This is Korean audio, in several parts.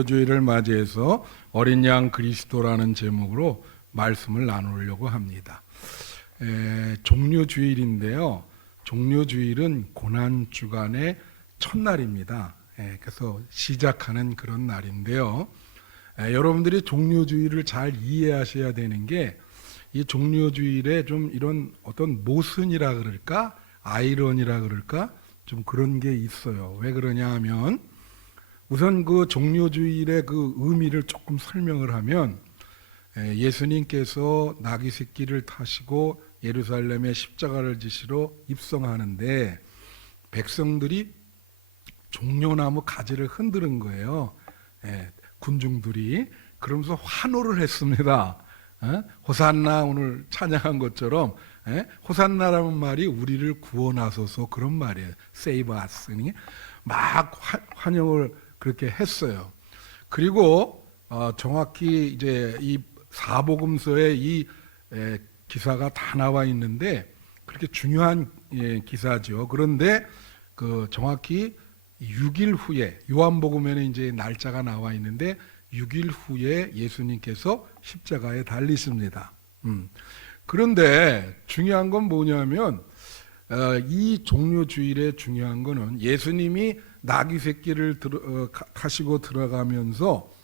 종료주의를 맞이해서 어린 양 그리스도라는 제목으로 말씀을 나누려고 합니다. 종료주일인데요. 종료주일은 고난주간의 첫날입니다. 그래서 시작하는 그런 날인데요. 여러분들이 종료주일을 잘 이해하셔야 되는 게 이 종료주일에 좀 이런 어떤 모순이라 그럴까? 아이러니라 그럴까? 좀 그런 게 있어요. 왜 그러냐 하면 우선 그 종료주일의 그 의미를 조금 설명을 하면 예수님께서 나귀 새끼를 타시고 예루살렘에 십자가를 지시러 입성하는데 백성들이 종려나무 가지를 흔드는 거예요. 군중들이. 그러면서 환호를 했습니다. 호산나 오늘 찬양한 것처럼 호산나라는 말이 우리를 구원하소서 그런 말이에요. Save us. 막 환영을 그렇게 했어요. 그리고 정확히 이제 이 사복음서에 이 기사가 다 나와 있는데 그렇게 중요한 기사죠. 그런데 그 정확히 6일 후에 요한복음에는 이제 날짜가 나와 있는데 6일 후에 예수님께서 십자가에 달리십니다. 그런데 중요한 건 뭐냐면 이 종료주일의 중요한 거는 예수님이 나귀 새끼를 타시고 들어가면서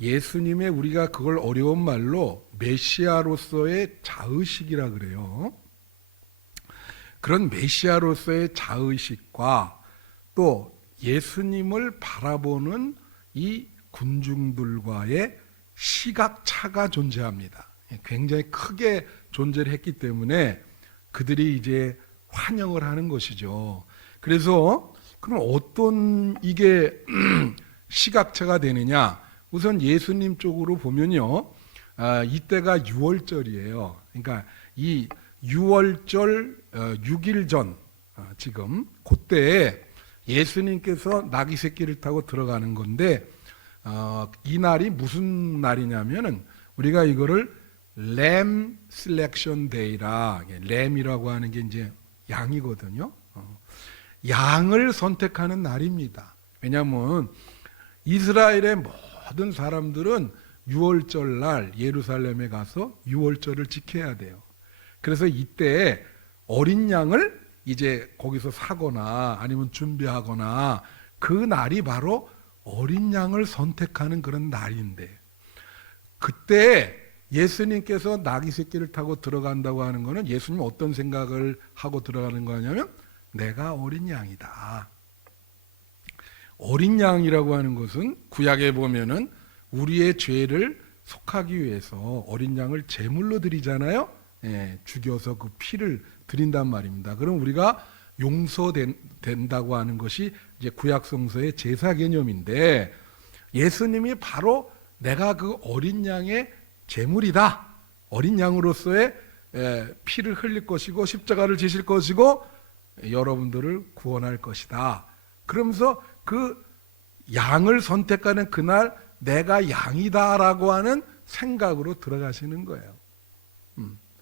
예수님의 우리가 그걸 어려운 말로 메시아로서의 자의식이라 그래요. 그런 메시아로서의 자의식과 또 예수님을 바라보는 이 군중들과의 시각차가 존재합니다. 굉장히 크게 존재를 했기 때문에 그들이 이제 환영을 하는 것이죠. 그래서 그럼 어떤 이게 시각차가 되느냐? 우선 예수님 쪽으로 보면요. 이때가 6월절이에요. 그러니까 이 6월절 6일 전 지금 그때에 예수님께서 나귀 새끼를 타고 들어가는 건데 이 날이 무슨 날이냐면은 우리가 이거를 램 셀렉션 데이라 램이라고 하는 게 이제 양이거든요. 양을 선택하는 날입니다. 왜냐하면 이스라엘의 모든 사람들은 6월절 날 예루살렘에 가서 6월절을 지켜야 돼요. 그래서 이때 어린 양을 이제 거기서 사거나 아니면 준비하거나 그 날이 바로 어린 양을 선택하는 그런 날인데 그때 예수님께서 나귀 새끼를 타고 들어간다고 하는 거는 예수님 어떤 생각을 하고 들어가는 거냐면 내가 어린 양이다. 어린 양이라고 하는 것은 구약에 보면은 우리의 죄를 속하기 위해서 어린 양을 제물로 드리잖아요. 죽여서 그 피를 드린단 말입니다. 그럼 우리가 용서된다고 하는 것이 이제 구약 성서의 제사 개념인데 예수님이 바로 내가 그 어린 양의 제물이다. 어린 양으로서의 피를 흘릴 것이고 십자가를 지실 것이고 여러분들을 구원할 것이다. 그러면서 그 양을 선택하는 그날 내가 양이다라고 하는 생각으로 들어가시는 거예요.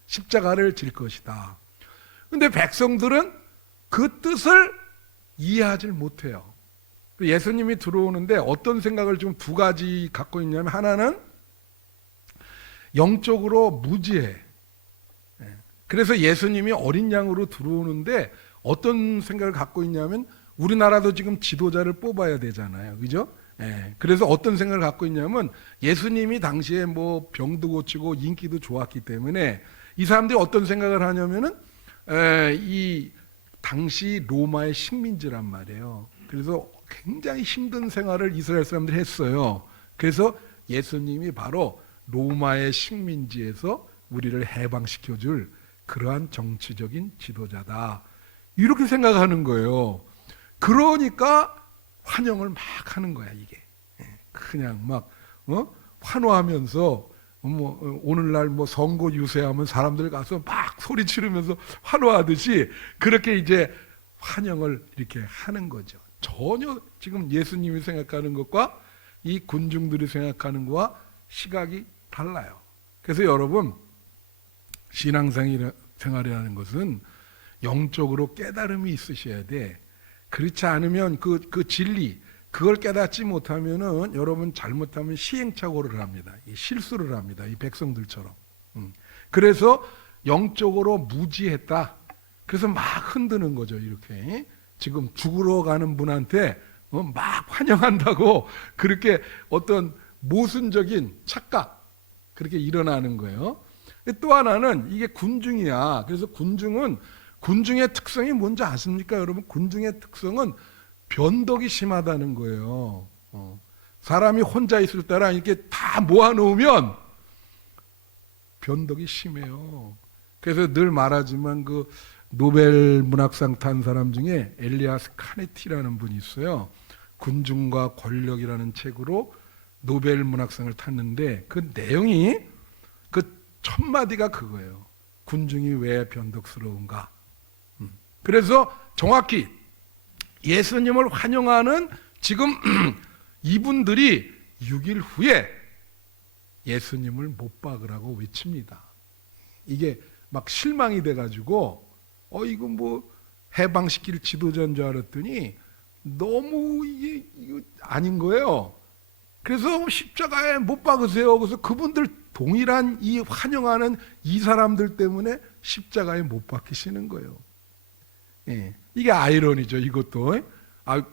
십자가를 질 것이다. 근데 백성들은 그 뜻을 이해하지 못해요. 예수님이 들어오는데 어떤 생각을 좀 두 가지 갖고 있냐면 하나는 영적으로 무지해. 그래서 예수님이 어린 양으로 들어오는데 어떤 생각을 갖고 있냐면 우리나라도 지금 지도자를 뽑아야 되잖아요. 그죠? 그래서 어떤 생각을 갖고 있냐면 예수님이 당시에 뭐 병도 고치고 인기도 좋았기 때문에 이 사람들이 어떤 생각을 하냐면은 이 당시 로마의 식민지란 말이에요. 그래서 굉장히 힘든 생활을 이스라엘 사람들이 했어요. 그래서 예수님이 바로 로마의 식민지에서 우리를 해방시켜줄 그러한 정치적인 지도자다. 이렇게 생각하는 거예요. 그러니까 환영을 막 하는 거야 이게. 그냥 막 환호하면서 오늘날 뭐 선거 유세하면 사람들 가서 막 소리 지르면서 환호하듯이 그렇게 이제 환영을 이렇게 하는 거죠. 전혀 지금 예수님이 생각하는 것과 이 군중들이 생각하는 것과 시각이 달라요. 그래서 여러분 신앙생활이라는 것은 영적으로 깨달음이 있으셔야 돼. 그렇지 않으면 그 진리, 그걸 깨닫지 못하면은 여러분 잘못하면 시행착오를 합니다. 이 실수를 합니다. 이 백성들처럼. 그래서 영적으로 무지했다. 그래서 막 흔드는 거죠. 이렇게 지금 죽으러 가는 분한테 막 환영한다고 그렇게 어떤 모순적인 착각 그렇게 일어나는 거예요. 또 하나는 이게 군중이야. 그래서 군중의 특성이 뭔지 아십니까, 여러분? 군중의 특성은 변덕이 심하다는 거예요. 사람이 혼자 있을 때랑 이렇게 다 모아놓으면 변덕이 심해요. 그래서 늘 말하지만 그 노벨 문학상 탄 사람 중에 엘리아스 카네티라는 분이 있어요. 군중과 권력이라는 책으로 노벨 문학상을 탔는데 그 내용이 그 첫 마디가 그거예요. 군중이 왜 변덕스러운가? 그래서 정확히 예수님을 환영하는 지금 이분들이 6일 후에 예수님을 못 박으라고 외칩니다. 이게 막 실망이 돼가지고 이거 뭐 해방시킬 지도자인 줄 알았더니 너무 이거 아닌 거예요. 그래서 십자가에 못 박으세요. 그래서 그분들 동일한 이 환영하는 이 사람들 때문에 십자가에 못 박히시는 거예요. 예, 이게 아이러니죠. 이것도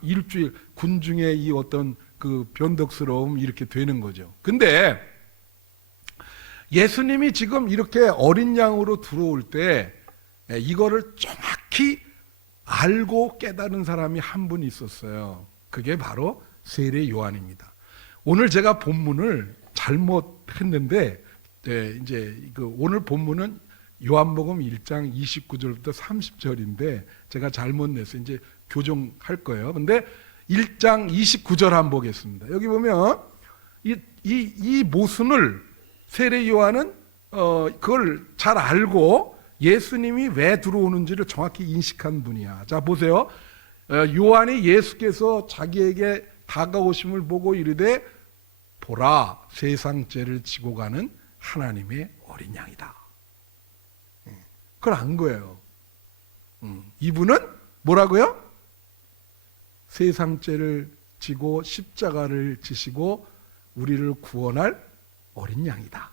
일주일 군중의 이 어떤 그 변덕스러움 이렇게 되는 거죠. 근데 예수님이 지금 이렇게 어린 양으로 들어올 때 이거를 정확히 알고 깨달은 사람이 한 분 있었어요. 그게 바로 세례 요한입니다. 오늘 제가 본문을 잘못했는데 이제 오늘 본문은 요한복음 1장 29절부터 30절인데 제가 잘못 냈어요. 이제 교정할 거예요. 근데 1장 29절 한번 보겠습니다. 여기 보면 이 모순을 세례 요한은 그걸 잘 알고 예수님이 왜 들어오는지를 정확히 인식한 분이야. 자, 보세요. 요한이 예수께서 자기에게 다가오심을 보고 이르되 보라, 세상 죄를 지고 가는 하나님의 어린 양이다. 그걸 안 거예요. 이분은 뭐라고요? 세상 죄를 지고 십자가를 지시고 우리를 구원할 어린 양이다.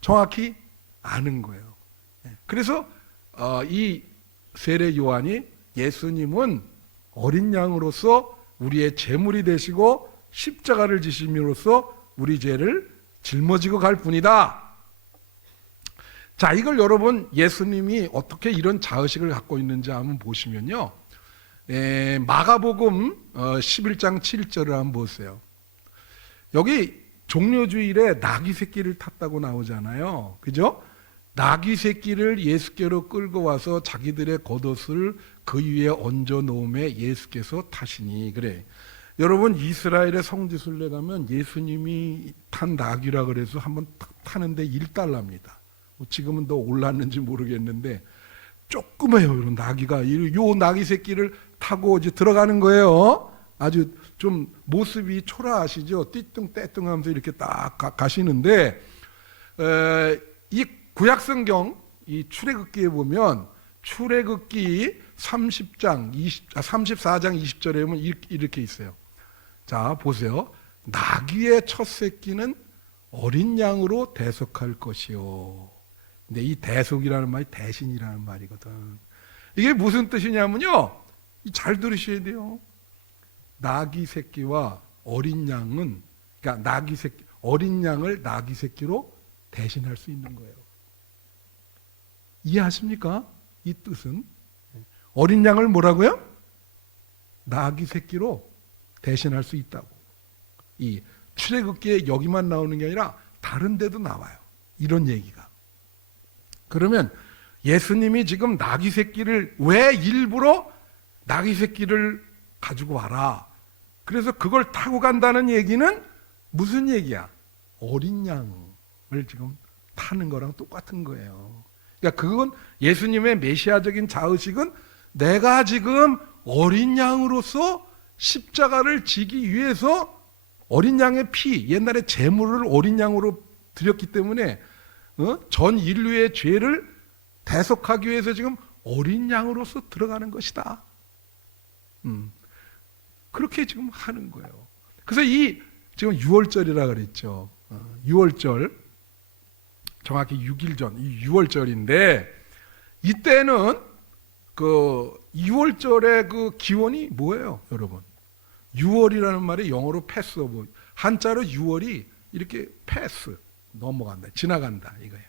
정확히 아는 거예요. 그래서 이 세례 요한이 예수님은 어린 양으로서 우리의 제물이 되시고 십자가를 지심으로써 우리 죄를 짊어지고 갈 뿐이다. 자, 이걸 여러분 예수님이 어떻게 이런 자의식을 갖고 있는지 한번 보시면요. 마가복음 11장 7절을 한번 보세요. 여기 종려주일에 나귀 새끼를 탔다고 나오잖아요. 그죠? 나귀 새끼를 예수께로 끌고 와서 자기들의 겉옷을 그 위에 얹어 놓음에 예수께서 타시니. 그래. 여러분 이스라엘의 성지순례 가면 예수님이 탄 나귀라 그래서 한번 타는데 1달러입니다. 지금은 더 올랐는지 모르겠는데 조그매요. 이런 나귀가 요 나귀 새끼를 타고 이제 들어가는 거예요. 아주 좀 모습이 초라하시죠. 띠뚱떼뚱하면서 이렇게 딱 가시는데 이 구약성경 이 출애굽기에 보면 출애굽기 34장 20절에 보면 이렇게 있어요. 자, 보세요. 나귀의 첫 새끼는 어린 양으로 대속할 것이요. 근데 이 대속이라는 말이 대신이라는 말이거든. 이게 무슨 뜻이냐면요. 잘 들으셔야 돼요. 나귀 새끼와 어린 양은, 그러니까 어린 양을 나귀 새끼로 대신할 수 있는 거예요. 이해하십니까? 이 뜻은. 어린 양을 뭐라고요? 나귀 새끼로 대신할 수 있다고. 이 출애굽기에 여기만 나오는 게 아니라 다른 데도 나와요. 이런 얘기가. 그러면 예수님이 지금 나귀 새끼를 왜 일부러 나귀 새끼를 가지고 와라. 그래서 그걸 타고 간다는 얘기는 무슨 얘기야? 어린 양을 지금 타는 거랑 똑같은 거예요. 그러니까 그건 예수님의 메시아적인 자의식은 내가 지금 어린 양으로서 십자가를 지기 위해서 어린 양의 피, 옛날에 제물을 어린 양으로 드렸기 때문에 전 인류의 죄를 대속하기 위해서 지금 어린 양으로서 들어가는 것이다. 그렇게 지금 하는 거예요. 그래서 이 지금 6월절이라 그랬죠. 6월절 정확히 6일 전 이 6월절인데 이때는 그 6월절의 그 기원이 뭐예요, 여러분? 6월이라는 말이 영어로 패스 오브, 한자로 6월이 이렇게 패스 넘어간다, 지나간다 이거예요.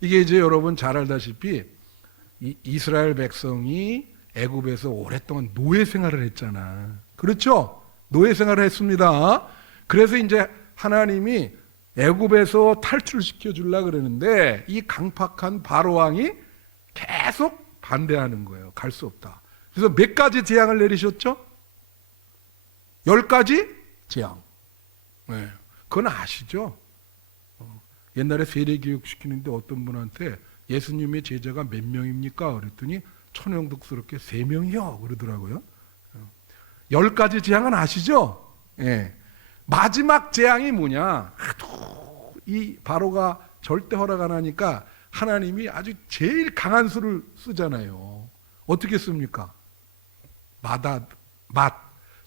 이게 이제 여러분 잘 알다시피 이스라엘 백성이 애굽에서 오랫동안 노예 생활을 했잖아. 그렇죠? 노예 생활을 했습니다. 그래서 이제 하나님이 애굽에서 탈출시켜 주려고 그러는데 이 강팍한 바로 왕이 계속 반대하는 거예요. 갈 수 없다. 그래서 몇 가지 재앙을 내리셨죠? 10가지 재앙. 네. 그건 아시죠? 옛날에 세례교육 시키는데 어떤 분한테 예수님의 제자가 몇 명입니까? 그랬더니 천연덕스럽게 3명이요 그러더라고요. 10가지 재앙은 아시죠? 예. 마지막 재앙이 뭐냐? 하도 이 바로가 절대 허락 안 하니까 하나님이 아주 제일 강한 수를 쓰잖아요. 어떻게 씁니까?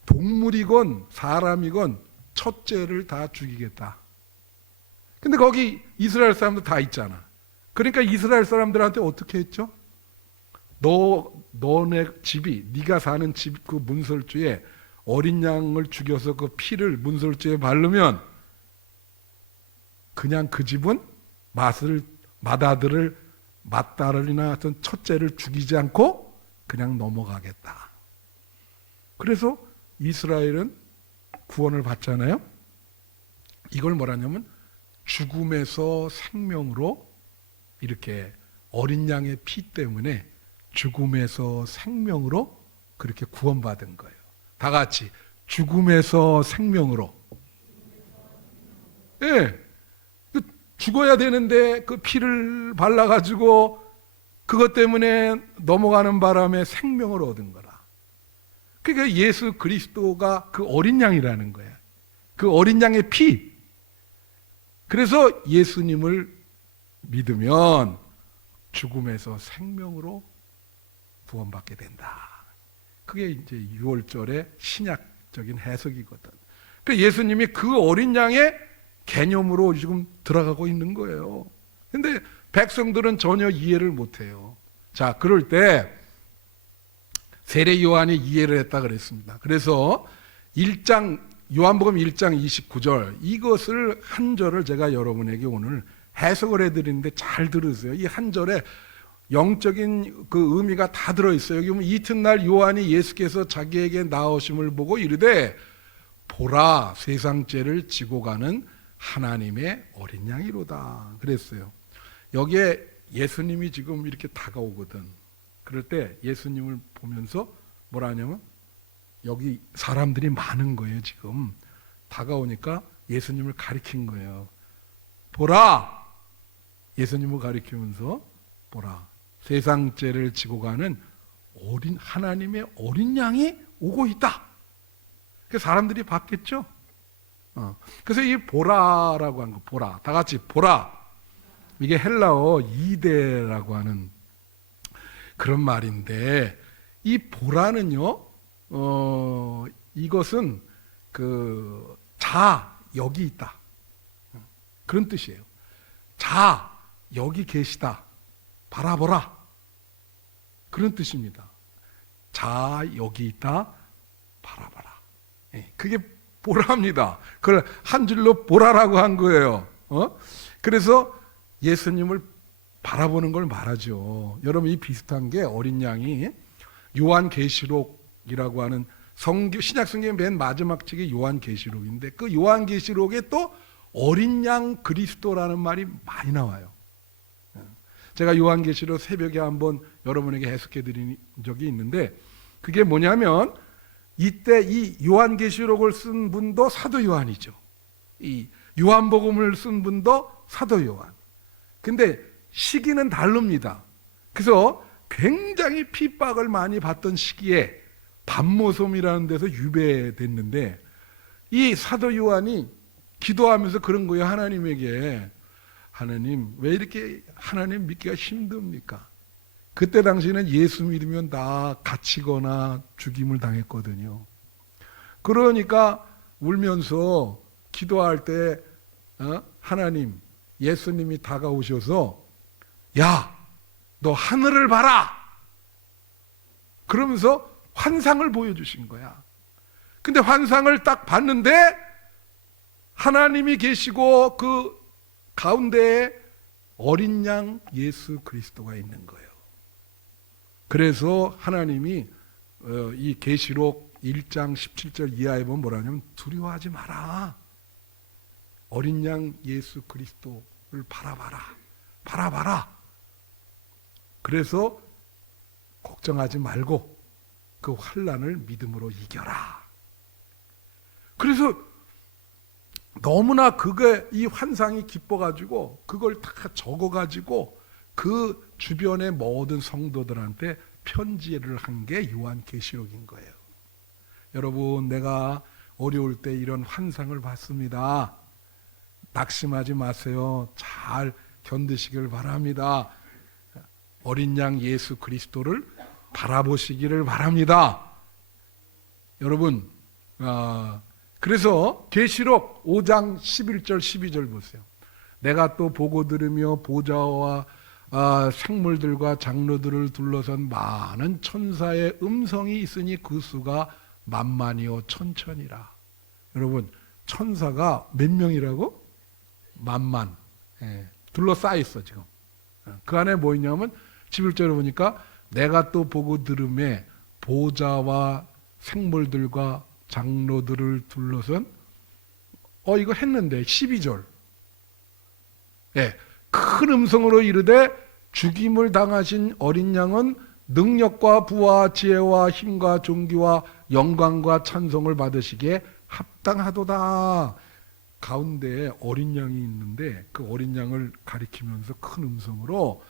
동물이건 사람이건 첫째를 다 죽이겠다. 근데 거기 이스라엘 사람들 다 있잖아. 그러니까 이스라엘 사람들한테 어떻게 했죠? 너네 집이, 네가 사는 집 그 문설주에 어린 양을 죽여서 그 피를 문설주에 바르면 그냥 그 집은 맏아들이나 어떤 첫째를 죽이지 않고 그냥 넘어가겠다. 그래서 이스라엘은 구원을 받잖아요. 이걸 뭐라냐면 죽음에서 생명으로, 이렇게 어린 양의 피 때문에 죽음에서 생명으로 그렇게 구원받은 거예요. 다 같이 죽음에서 생명으로. 예. 죽어야 되는데 그 피를 발라가지고 그것 때문에 넘어가는 바람에 생명을 얻은 거라. 그러니까 예수 그리스도가 그 어린 양이라는 거야. 그 어린 양의 피. 그래서 예수님을 믿으면 죽음에서 생명으로 구원받게 된다. 그게 이제 6월절의 신약적인 해석이거든. 그 예수님이 그 어린 양의 개념으로 지금 들어가고 있는 거예요. 근데 백성들은 전혀 이해를 못해요. 자, 그럴 때 세례 요한이 이해를 했다 그랬습니다. 그래서 요한복음 1장 29절 이것을 한 절을 제가 여러분에게 오늘 해석을 해드리는데 잘 들으세요. 이 한 절에 영적인 그 의미가 다 들어있어요. 여기 보면 이튿날 요한이 예수께서 자기에게 나오심을 보고 이르되 보라 세상 죄를 지고 가는 하나님의 어린 양이로다 그랬어요. 여기에 예수님이 지금 이렇게 다가오거든. 그럴 때 예수님을 보면서 뭐라 하냐면 여기 사람들이 많은 거예요. 지금 다가오니까 예수님을 가리킨 거예요. 보라! 예수님을 가리키면서 보라 세상 죄를 지고 가는 하나님의 어린 양이 오고 있다. 그 사람들이 봤겠죠. 그래서 이 보라라고 한 거, 보라, 다 같이 보라. 이게 헬라어 이데라고 하는 그런 말인데 이 보라는요, 이것은 자 여기 있다 그런 뜻이에요. 자 여기 계시다, 바라보라 그런 뜻입니다. 자 여기 있다, 바라봐라. 그게 보라입니다. 그걸 한 줄로 보라라고 한 거예요. 그래서 예수님을 바라보는 걸 말하죠. 여러분 이 비슷한 게 어린 양이 요한계시록이라고 하는 신약 성경의 맨 마지막 책이 요한계시록인데 그 요한계시록에 또 어린 양 그리스도라는 말이 많이 나와요. 제가 요한계시록 새벽에 한번 여러분에게 해석해 드린 적이 있는데 그게 뭐냐면 이때 이 요한계시록을 쓴 분도 사도 요한이죠. 이 요한복음을 쓴 분도 사도 요한. 근데 시기는 다릅니다. 그래서 굉장히 핍박을 많이 받던 시기에 밤모섬이라는 데서 유배됐는데 이 사도 요한이 기도하면서 그런 거예요. 하나님에게. 하나님 왜 이렇게 하나님 믿기가 힘듭니까? 그때 당시에는 예수 믿으면 다 갇히거나 죽임을 당했거든요. 그러니까 울면서 기도할 때 하나님, 예수님이 다가오셔서 야, 너 하늘을 봐라! 그러면서 환상을 보여주신 거야. 근데 환상을 딱 봤는데 하나님이 계시고 그 가운데에 어린 양 예수 그리스도가 있는 거예요. 그래서 하나님이 이 계시록 1장 17절 이하에 보면 뭐라 하냐면 두려워하지 마라. 어린 양 예수 그리스도를 바라봐라. 바라봐라. 그래서 걱정하지 말고 그 환난을 믿음으로 이겨라. 그래서 너무나 그게 이 환상이 기뻐가지고 그걸 다 적어가지고 그 주변의 모든 성도들한테 편지를 한 게 요한계시록인 거예요. 여러분, 내가 어려울 때 이런 환상을 봤습니다. 낙심하지 마세요. 잘 견디시길 바랍니다. 어린 양 예수 그리스도를 바라보시기를 바랍니다. 여러분, 그래서 계시록 5장 11절 12절 보세요. 내가 또 보고 들으며 보좌와 생물들과 장로들을 둘러선 많은 천사의 음성이 있으니 그 수가 만만이요 천천이라. 여러분, 천사가 몇 명이라고? 만만. 둘러싸여 있어 지금. 그 안에 뭐 있냐면 11절에 보니까 내가 또 보고 들음에 보좌와 생물들과 장로들을 둘러선 이거 했는데 12절. 큰 음성으로 이르되 죽임을 당하신 어린 양은 능력과 부와 지혜와 힘과 존귀와 영광과 찬송을 받으시기에 합당하도다. 가운데에 어린 양이 있는데 그 어린 양을 가리키면서 큰 음성으로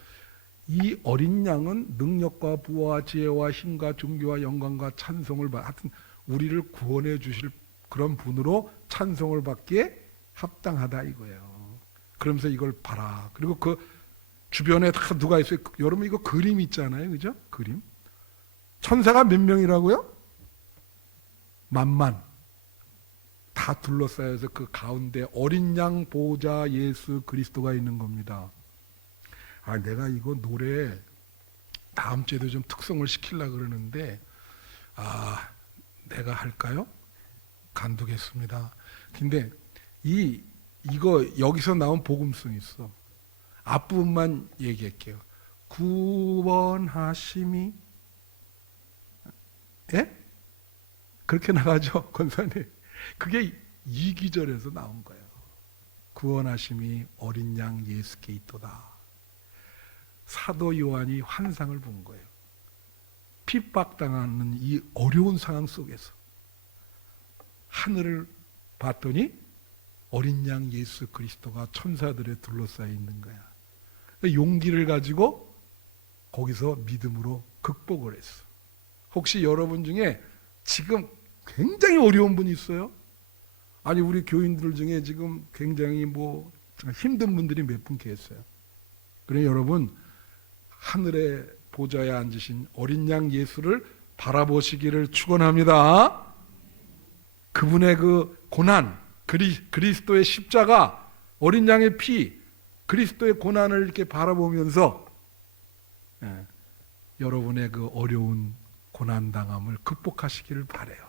이 어린 양은 능력과 부와 지혜와 힘과 존귀와 영광과 찬송을 하여튼 우리를 구원해 주실 그런 분으로 찬송을 받기에 합당하다 이거예요. 그러면서 이걸 봐라. 그리고 그 주변에 다 누가 있어요? 여러분 이거 그림 있잖아요. 그죠? 그림. 천사가 몇 명이라고요? 만만. 다 둘러싸여서 그 가운데 어린 양 보호자 예수 그리스도가 있는 겁니다. 내가 이거 노래 다음 주에도 좀 특성을 시키려고 그러는데 내가 할까요? 간두겠습니다. 근데 이거 여기서 나온 복음성이 있어. 앞부분만 얘기할게요. 구원하심이 그렇게 나가죠, 권사님. 그게 2기절에서 나온 거예요. 구원하심이 어린 양 예수께 있도다. 사도 요한이 환상을 본 거예요. 핍박당하는 이 어려운 상황 속에서 하늘을 봤더니 어린 양 예수 그리스도가 천사들에 둘러싸여 있는 거야. 용기를 가지고 거기서 믿음으로 극복을 했어. 혹시 여러분 중에 지금 굉장히 어려운 분이 있어요? 아니 우리 교인들 중에 지금 굉장히 힘든 분들이 몇 분 계세요. 그래 여러분 하늘의 보좌에 앉으신 어린 양 예수를 바라보시기를 축원합니다. 그분의 그 고난, 그리스도의 십자가, 어린 양의 피, 그리스도의 고난을 이렇게 바라보면서 여러분의 그 어려운 고난당함을 극복하시기를 바라요.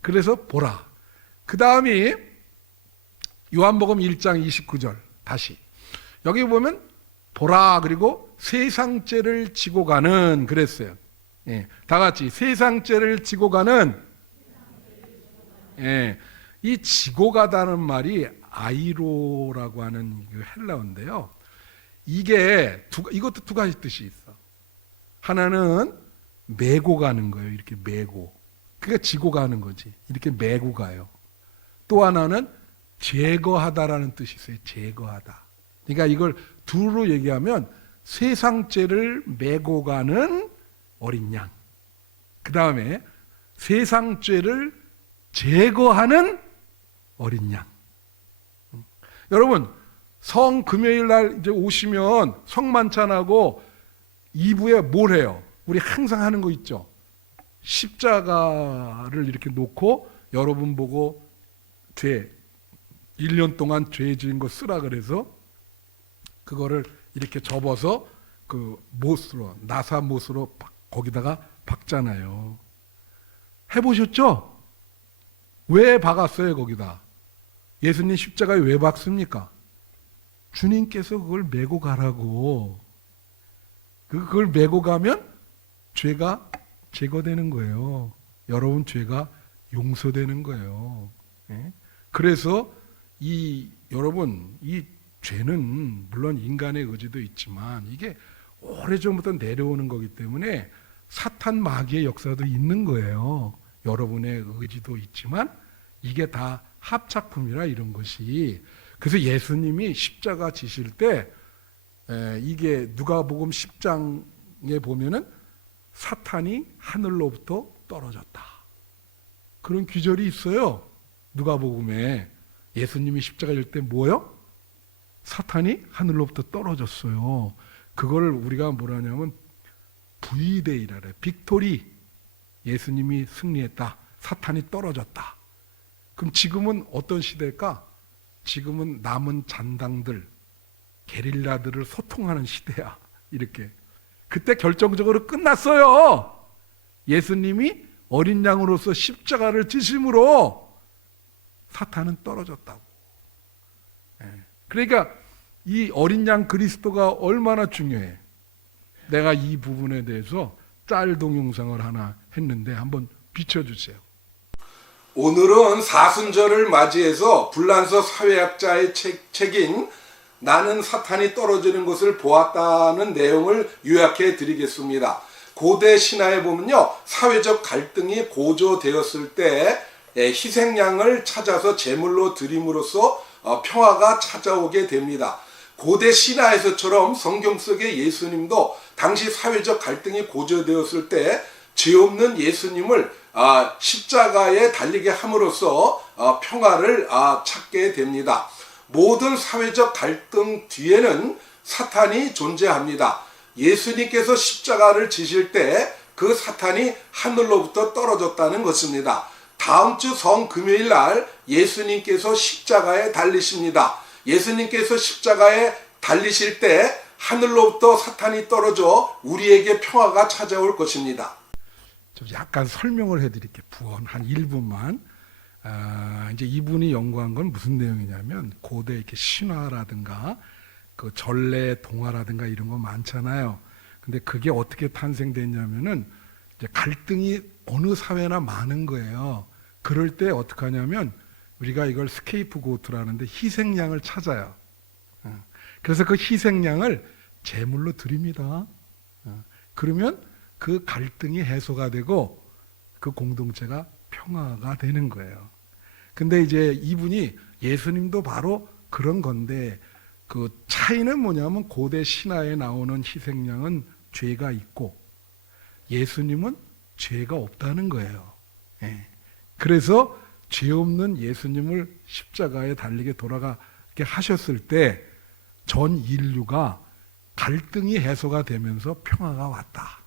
그래서 보라. 그 다음이 요한복음 1장 29절 다시 여기 보면 보라 그리고 세상죄를 지고 가는 그랬어요. 다 같이 세상죄를 지고 가는 이 지고 가다는 말이 아이로라고 하는 헬라어인데요. 이것도 두 가지 뜻이 있어. 하나는 메고 가는 거예요. 이렇게 메고. 그러니까 지고 가는 거지. 이렇게 메고 가요. 또 하나는 제거하다라는 뜻이 있어요. 제거하다. 그러니까 이걸 둘로 얘기하면 세상죄를 메고 가는 어린 양. 그 다음에 세상죄를 제거하는 어린 양. 여러분 성금요일 날 이제 오시면 성만찬하고 2부에 뭘 해요? 우리 항상 하는 거 있죠? 십자가를 이렇게 놓고 여러분 보고 1년 동안 죄 지은 거 쓰라 그래서 그거를 이렇게 접어서 그 못으로, 나사 못으로 거기다가 박잖아요. 해보셨죠? 왜 박았어요 거기다? 예수님 십자가에 왜 박습니까? 주님께서 그걸 메고 가라고. 그걸 메고 가면 죄가 제거되는 거예요. 여러분 죄가 용서되는 거예요. 그래서 여러분 이 죄는 물론 인간의 의지도 있지만 이게 오래전부터 내려오는 거기 때문에 사탄 마귀의 역사도 있는 거예요. 여러분의 의지도 있지만 이게 다 합작품이라 이런 것이. 그래서 예수님이 십자가 지실 때 이게 누가복음 10장에 보면은 사탄이 하늘로부터 떨어졌다. 그런 귀절이 있어요. 누가복음에 예수님이 십자가 질 때 뭐요? 사탄이 하늘로부터 떨어졌어요. 그걸 우리가 뭐라냐면 V데이라 그래. 빅토리. 예수님이 승리했다. 사탄이 떨어졌다. 그럼 지금은 어떤 시대일까? 지금은 남은 잔당들, 게릴라들을 소통하는 시대야. 이렇게. 그때 결정적으로 끝났어요. 예수님이 어린 양으로서 십자가를 지심으로 사탄은 떨어졌다고. 그러니까 이 어린 양 그리스도가 얼마나 중요해. 내가 이 부분에 대해서 짤 동영상을 하나 했는데 한번 비춰주세요. 오늘은 사순절을 맞이해서 불란서 사회학자의 책인 나는 사탄이 떨어지는 것을 보았다는 내용을 요약해 드리겠습니다. 고대 신화에 보면요, 사회적 갈등이 고조되었을 때 희생양을 찾아서 제물로 드림으로써 평화가 찾아오게 됩니다. 고대 신화에서처럼 성경 속의 예수님도 당시 사회적 갈등이 고조되었을 때 죄 없는 예수님을 십자가에 달리게 함으로써 평화를 찾게 됩니다. 모든 사회적 갈등 뒤에는 사탄이 존재합니다. 예수님께서 십자가를 지실 때 그 사탄이 하늘로부터 떨어졌다는 것입니다. 다음 주 성금요일 날 예수님께서 십자가에 달리십니다. 예수님께서 십자가에 달리실 때 하늘로부터 사탄이 떨어져 우리에게 평화가 찾아올 것입니다. 좀 약간 설명을 해드릴게요. 부언 한 1분만. 이제 이분이 연구한 건 무슨 내용이냐면 고대 이렇게 신화라든가 그 전래 동화라든가 이런 거 많잖아요. 근데 그게 어떻게 탄생됐냐면은 이제 갈등이 어느 사회나 많은 거예요. 그럴 때 어떻게 하냐면 우리가 이걸 스케이프고트라는데 희생양을 찾아요. 그래서 그 희생양을 제물로 드립니다. 그러면 그 갈등이 해소가 되고 그 공동체가 평화가 되는 거예요. 근데 이제 이분이 예수님도 바로 그런 건데 그 차이는 뭐냐면 고대 신화에 나오는 희생양은 죄가 있고 예수님은 죄가 없다는 거예요. 그래서 죄 없는 예수님을 십자가에 달리게 돌아가게 하셨을 때 전 인류가 갈등이 해소가 되면서 평화가 왔다.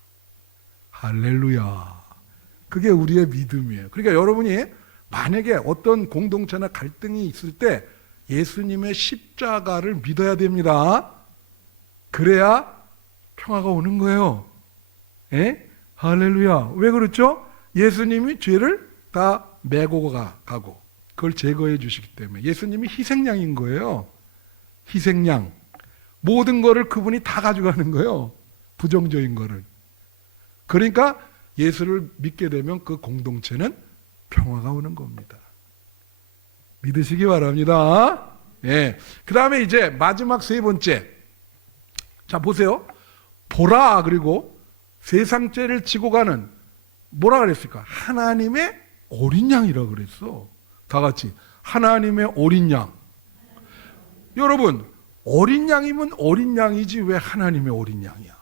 할렐루야. 그게 우리의 믿음이에요. 그러니까 여러분이 만약에 어떤 공동체나 갈등이 있을 때 예수님의 십자가를 믿어야 됩니다. 그래야 평화가 오는 거예요. 할렐루야. 왜 그렇죠? 예수님이 죄를 다 메고 가고 그걸 제거해 주시기 때문에 예수님이 희생양인 거예요. 희생양. 모든 거를 그분이 다 가져가는 거예요. 부정적인 거를. 그러니까 예수를 믿게 되면 그 공동체는 평화가 오는 겁니다. 믿으시기 바랍니다. 그 다음에 이제 마지막 세 번째. 자, 보세요. 보라, 그리고 세상 죄를 지고 가는, 뭐라 그랬을까? 하나님의 어린 양이라 그랬어. 다 같이. 하나님의 어린 양. 여러분, 어린 양이면 어린 양이지 왜 하나님의 어린 양이야?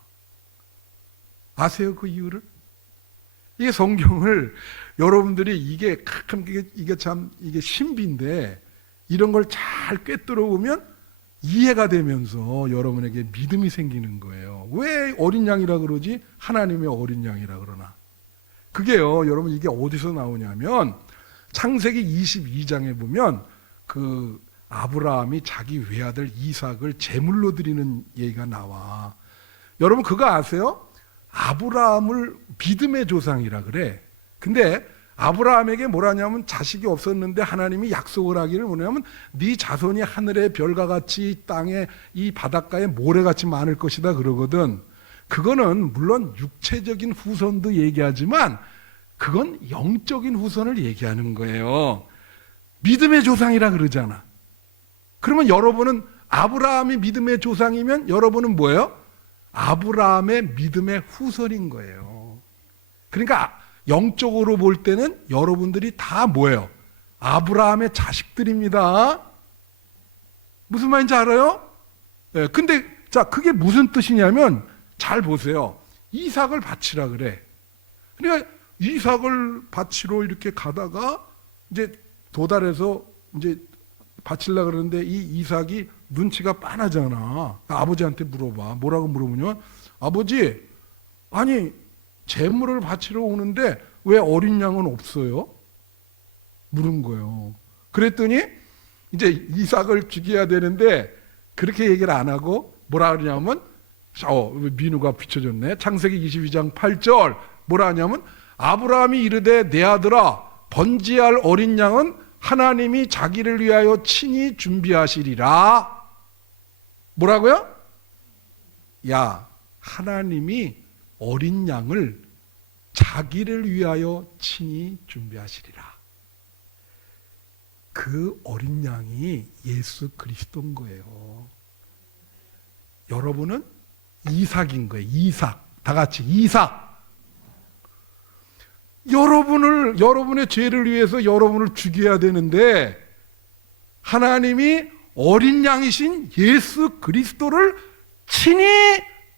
아세요, 그 이유를? 이게 성경을 여러분들이 이게 참 이게 신비인데 이런 걸 잘 꿰뚫어 보면 이해가 되면서 여러분에게 믿음이 생기는 거예요. 왜 어린 양이라 그러지? 하나님의 어린 양이라 그러나. 그게요, 여러분 이게 어디서 나오냐면 창세기 22장에 보면 그 아브라함이 자기 외아들 이삭을 제물로 드리는 얘기가 나와. 여러분 그거 아세요? 아브라함을 믿음의 조상이라 그래. 근데 아브라함에게 뭐라냐면 자식이 없었는데 하나님이 약속을 하기를 뭐냐면 네 자손이 하늘의 별과 같이 땅에 이 바닷가에 모래같이 많을 것이다 그러거든. 그거는 물론 육체적인 후손도 얘기하지만 그건 영적인 후손을 얘기하는 거예요. 믿음의 조상이라 그러잖아. 그러면 여러분은 아브라함이 믿음의 조상이면 여러분은 뭐예요? 아브라함의 믿음의 후손인 거예요. 그러니까 영적으로 볼 때는 여러분들이 다 뭐예요? 아브라함의 자식들입니다. 무슨 말인지 알아요? 네, 근데 자 그게 무슨 뜻이냐면 잘 보세요. 이삭을 바치라 그래. 그러니까 이삭을 바치러 이렇게 가다가 이제 도달해서 이제 바치려고 그러는데 이 이삭이 눈치가 빤하잖아. 아버지한테 물어봐. 뭐라고 물어보냐면 아버지, 아니 재물을 바치러 오는데 왜 어린 양은 없어요? 물은 거예요. 그랬더니 이제 이삭을 죽여야 되는데 그렇게 얘기를 안 하고 뭐라 그러냐면 민우가 비춰줬네. 창세기 22장 8절 뭐라 하냐면 아브라함이 이르되 내 아들아 번지할 어린 양은 하나님이 자기를 위하여 친히 준비하시리라. 뭐라고요? 야, 하나님이 어린 양을 자기를 위하여 친히 준비하시리라. 그 어린 양이 예수 그리스도인 거예요. 여러분은 이삭인 거예요. 이삭. 다 같이 이삭. 여러분의 죄를 위해서 여러분을 죽여야 되는데 하나님이 어린 양이신 예수 그리스도를 친히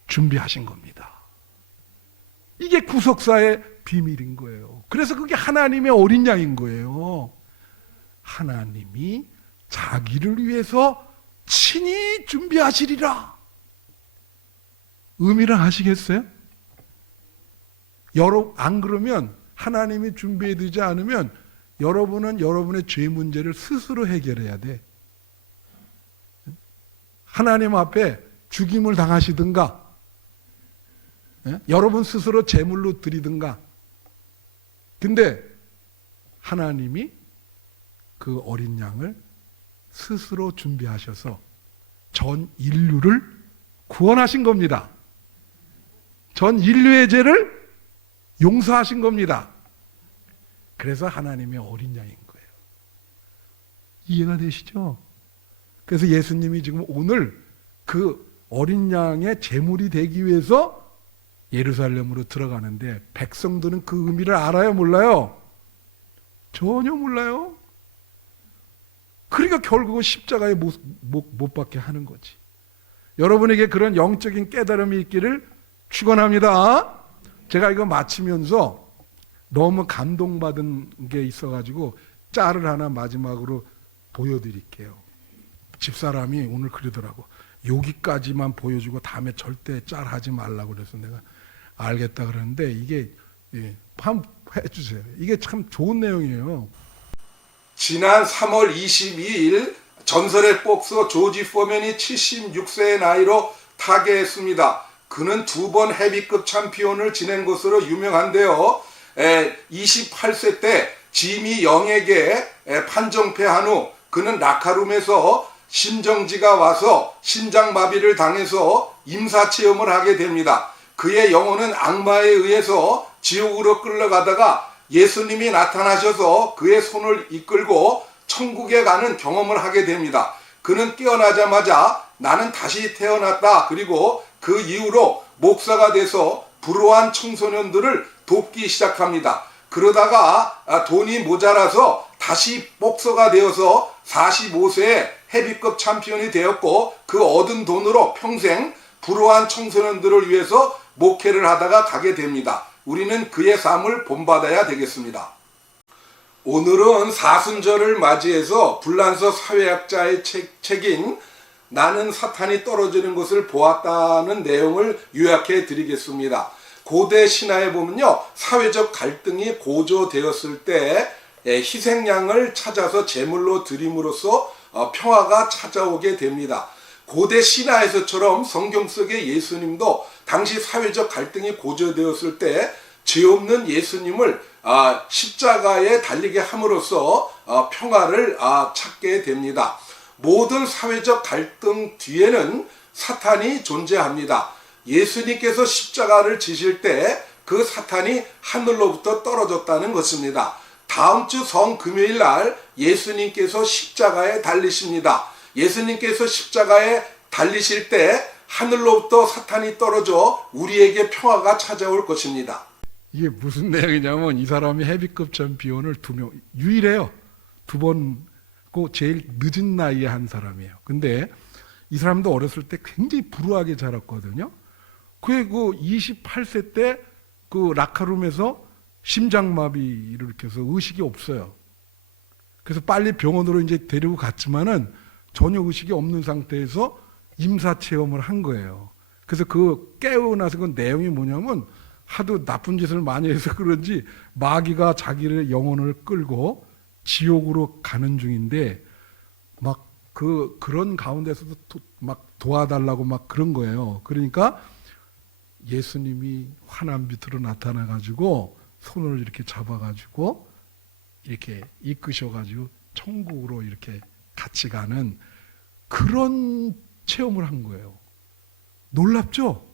준비하신 겁니다. 이게 구속사의 비밀인 거예요. 그래서 그게 하나님의 어린 양인 거예요. 하나님이 자기를 위해서 친히 준비하시리라. 의미를 아시겠어요? 안 그러면 하나님이 준비해두지 않으면 여러분은 여러분의 죄 문제를 스스로 해결해야 돼. 하나님 앞에 죽임을 당하시든가 여러분 스스로 제물로 드리든가. 근데 하나님이 그 어린 양을 스스로 준비하셔서 전 인류를 구원하신 겁니다. 전 인류의 죄를 용서하신 겁니다. 그래서 하나님의 어린 양인 거예요. 이해가 되시죠? 그래서 예수님이 지금 오늘 그 어린 양의 제물이 되기 위해서 예루살렘으로 들어가는데 백성들은 그 의미를 알아요? 몰라요? 전혀 몰라요. 그러니까 결국은 십자가에 못 박게 하는 거지. 여러분에게 그런 영적인 깨달음이 있기를 축원합니다. 제가 이거 마치면서 너무 감동받은 게 있어가지고 짤을 하나 마지막으로 보여드릴게요. 집사람이 오늘 그러더라고. 여기까지만 보여주고 다음에 절대 짤 하지 말라고 그래서 내가 알겠다 그러는데 이게 한번 해주세요. 이게 참 좋은 내용이에요. 지난 3월 22일 전설의 복서 조지 포맨이 76세의 나이로 타계했습니다. 그는 2번 헤비급 챔피언을 지낸 것으로 유명한데요. 28세 때 지미 영에게 판정패한 후 그는 라카룸에서 심정지가 와서 심장마비를 당해서 임사체험을 하게 됩니다. 그의 영혼은 악마에 의해서 지옥으로 끌려가다가 예수님이 나타나셔서 그의 손을 이끌고 천국에 가는 경험을 하게 됩니다. 그는 깨어나자마자 나는 다시 태어났다. 그리고 그 이후로 목사가 돼서 불우한 청소년들을 돕기 시작합니다. 그러다가 돈이 모자라서 다시 복서가 되어서 45세에 헤비급 챔피언이 되었고 그 얻은 돈으로 평생 불우한 청소년들을 위해서 목회를 하다가 가게 됩니다. 우리는 그의 삶을 본받아야 되겠습니다. 오늘은 사순절을 맞이해서 불란서 사회학자의 책인 나는 사탄이 떨어지는 것을 보았다는 내용을 요약해 드리겠습니다. 고대 신화에 보면요, 사회적 갈등이 고조되었을 때 희생양을 찾아서 제물로 드림으로써 평화가 찾아오게 됩니다. 고대 신화에서처럼 성경 속의 예수님도 당시 사회적 갈등이 고조되었을 때 죄 없는 예수님을 십자가에 달리게 함으로써 평화를 찾게 됩니다. 모든 사회적 갈등 뒤에는 사탄이 존재합니다. 예수님께서 십자가를 지실 때 그 사탄이 하늘로부터 떨어졌다는 것입니다. 다음 주 성금요일 날 예수님께서 십자가에 달리십니다. 예수님께서 십자가에 달리실 때 하늘로부터 사탄이 떨어져 우리에게 평화가 찾아올 것입니다. 이게 무슨 내용이냐면, 이 사람이 헤비급 챔피언을 2명, 유일해요. 2번, 그 제일 늦은 나이에 한 사람이에요. 근데 이 사람도 어렸을 때 굉장히 불우하게 자랐거든요. 그게 그 28세 때 그 라카룸에서 심장마비를 이렇게 해서 의식이 없어요. 그래서 빨리 병원으로 이제 데리고 갔지만은 전혀 의식이 없는 상태에서 임사 체험을 한 거예요. 그래서 그 깨우고 나서 그 내용이 뭐냐면, 하도 나쁜 짓을 많이 해서 그런지 마귀가 자기의 영혼을 끌고 지옥으로 가는 중인데, 막 그런 가운데서도 막 도와달라고 막 그런 거예요. 그러니까 예수님이 환한 빛으로 나타나가지고 손을 이렇게 잡아가지고 이렇게 이끄셔가지고 천국으로 이렇게 같이 가는 그런 체험을 한 거예요. 놀랍죠?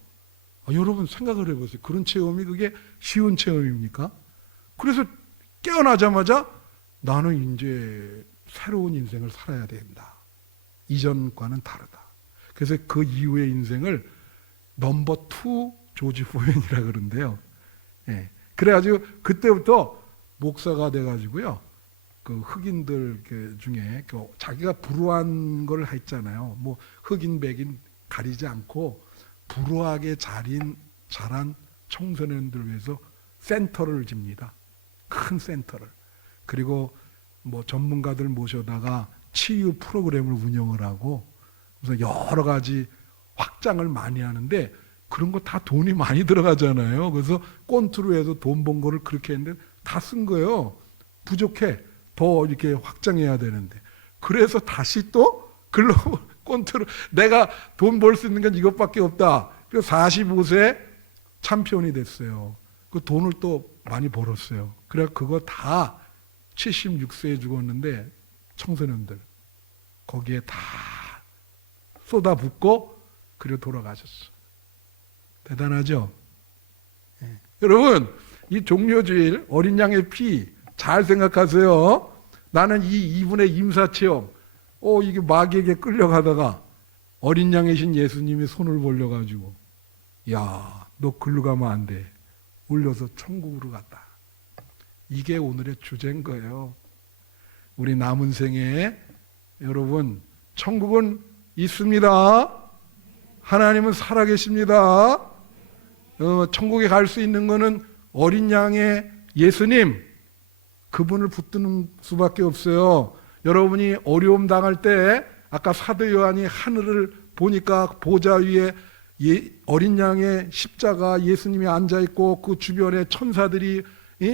여러분 생각을 해보세요. 그런 체험이 그게 쉬운 체험입니까? 그래서 깨어나자마자 나는 이제 새로운 인생을 살아야 된다. 이전과는 다르다. 그래서 그 이후의 인생을 넘버 2 조지 포맨이라 그러는데요. 예. 그래가지고 그때부터 목사가 돼가지고요. 그 흑인들 중에 자기가 불우한 걸 했잖아요. 뭐 흑인 백인 가리지 않고 불우하게 자란 청소년들 위해서 센터를 집니다. 큰 센터를. 그리고 뭐 전문가들 모셔다가 치유 프로그램을 운영을 하고, 그래서 여러 가지 확장을 많이 하는데, 그런 거 다 돈이 많이 들어가잖아요. 그래서 꼰투로 해서 돈 번 거를 그렇게 했는데 다 쓴 거예요. 부족해. 더 이렇게 확장해야 되는데. 그래서 다시 또 글로벌 꼰투로, 내가 돈 벌 수 있는 건 이것밖에 없다. 그래서 45세 챔피언이 됐어요. 그 돈을 또 많이 벌었어요. 그래 그거 다 76세에 죽었는데 청소년들 거기에 다 쏟아붓고 그리고 돌아가셨어. 대단하죠? 예. 여러분, 이 종려주일 어린 양의 피 잘 생각하세요. 나는 이분의 임사체험, 이게 마귀에게 끌려가다가 어린 양이신 예수님이 손을 벌려가지고, 야, 너 글로 가면 안 돼. 올려서 천국으로 갔다. 이게 오늘의 주제인 거예요. 우리 남은 생에 여러분, 천국은 있습니다. 하나님은 살아계십니다. 천국에 갈 수 있는 것은 어린 양의 예수님, 그분을 붙드는 수밖에 없어요. 여러분이 어려움 당할 때 아까 사도 요한이 하늘을 보니까 보좌 위에 어린 양의 십자가 예수님이 앉아있고 그 주변에 천사들이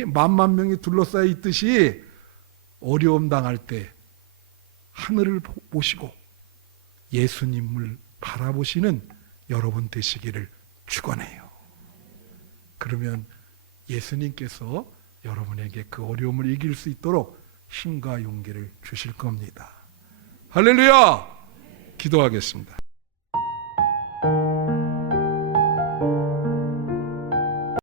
만만 명이 둘러싸여 있듯이 어려움 당할 때 하늘을 보시고 예수님을 바라보시는 여러분 되시기를 축원해요. 그러면 예수님께서 여러분에게 그 어려움을 이길 수 있도록 힘과 용기를 주실 겁니다. 할렐루야! 기도하겠습니다.